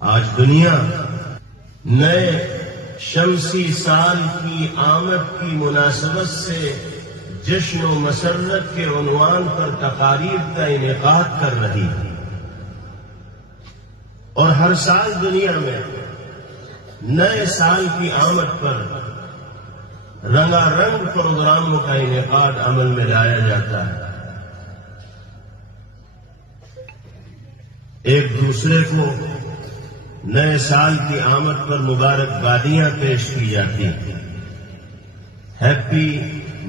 آج دنیا نئے شمسی سال کی آمد کی مناسبت سے جشن و مسرت کے عنوان پر تقاریب کا انعقاد کر رہی ہے، اور ہر سال دنیا میں نئے سال کی آمد پر رنگا رنگ پروگراموں کا انعقاد عمل میں لایا جاتا ہے۔ ایک دوسرے کو نئے سال کی آمد پر مبارکبادیاں پیش کی جاتی ہیں۔ ہیپی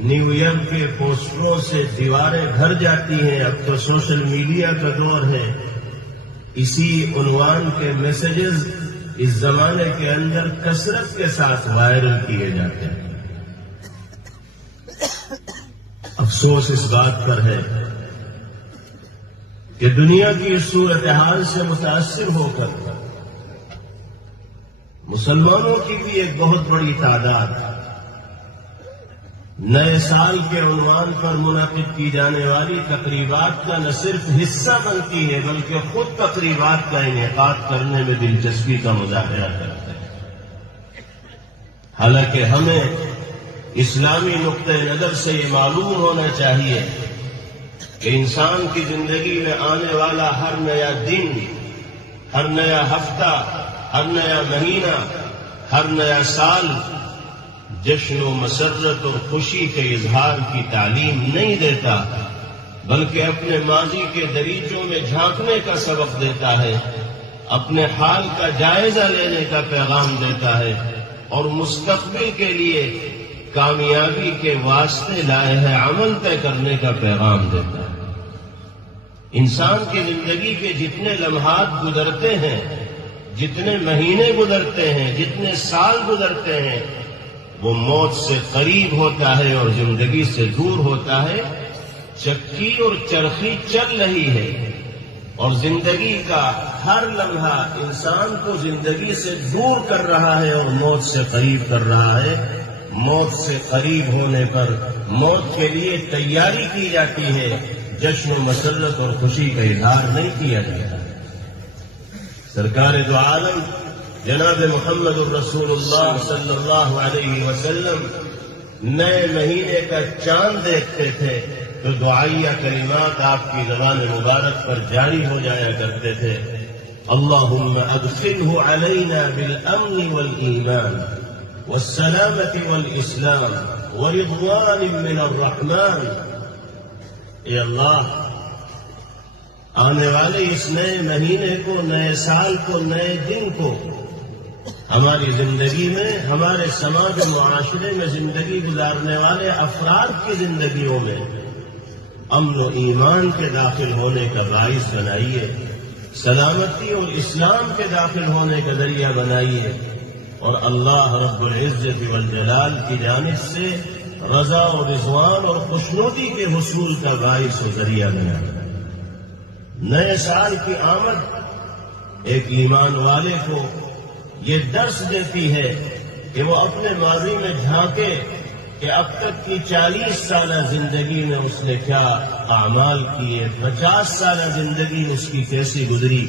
نیو ایئر کے پوسٹروں سے دیواریں بھر جاتی ہیں۔ اب تو سوشل میڈیا کا دور ہے، اسی عنوان کے میسیجز اس زمانے کے اندر کثرت کے ساتھ وائرل کیے جاتے ہیں۔ افسوس اس بات پر ہے کہ دنیا کی اس صورتحال سے متاثر ہو کر مسلمانوں کی بھی ایک بہت بڑی تعداد نئے سال کے عنوان پر منعقد کی جانے والی تقریبات کا نہ صرف حصہ بنتی ہے بلکہ خود تقریبات کا انعقاد کرنے میں دلچسپی کا مظاہرہ کرتے ہیں۔ حالانکہ ہمیں اسلامی نقطہ نظر سے یہ معلوم ہونا چاہیے کہ انسان کی زندگی میں آنے والا ہر نیا دن، ہر نیا ہفتہ، ہر نیا مہینہ، ہر نیا سال جشن و مسرت اور خوشی کے اظہار کی تعلیم نہیں دیتا، بلکہ اپنے ماضی کے دریچوں میں جھانکنے کا سبق دیتا ہے، اپنے حال کا جائزہ لینے کا پیغام دیتا ہے، اور مستقبل کے لیے کامیابی کے واسطے لائحہ عمل طے کرنے کا پیغام دیتا ہے۔ انسان کی زندگی کے جتنے لمحات گزرتے ہیں، جتنے مہینے گزرتے ہیں، جتنے سال گزرتے ہیں، وہ موت سے قریب ہوتا ہے اور زندگی سے دور ہوتا ہے۔ چکی اور چرخی چل رہی ہے اور زندگی کا ہر لمحہ انسان کو زندگی سے دور کر رہا ہے اور موت سے قریب کر رہا ہے۔ موت سے قریب ہونے پر موت کے لیے تیاری کی جاتی ہے، جشن و مسرت اور خوشی کا اظہار نہیں کیا جاتا۔ سرکار دو عالم جناب محمد الرسول اللہ صلی اللہ علیہ وسلم نئے مہینے کا چاند دیکھتے تھے تو دعائیہ کلمات آپ کی زبان مبارک پر جاری ہو جایا کرتے تھے۔ اللہم ادخلہ علینا بالامن والایمان والسلامة والاسلام ورضوان من الرحمن۔ اے اللہ، آنے والے اس نئے مہینے کو، نئے سال کو، نئے دن کو ہماری زندگی میں، ہمارے سماج معاشرے میں زندگی گزارنے والے افراد کی زندگیوں میں امن و ایمان کے داخل ہونے کا باعث بنائیے، سلامتی اور اسلام کے داخل ہونے کا ذریعہ بنائیے، اور اللہ رب العزت والجلال کی جانب سے رضا و رضوان اور خوشنودی کے حصول کا باعث و ذریعہ بنائیے۔ نئے سال کی آمد ایک ایمان والے کو یہ درس دیتی ہے کہ وہ اپنے ماضی میں جھانکے کہ اب تک کی 40 سالہ زندگی میں اس نے کیا اعمال کیے، 50 سالہ زندگی اس کی کیسی گزری،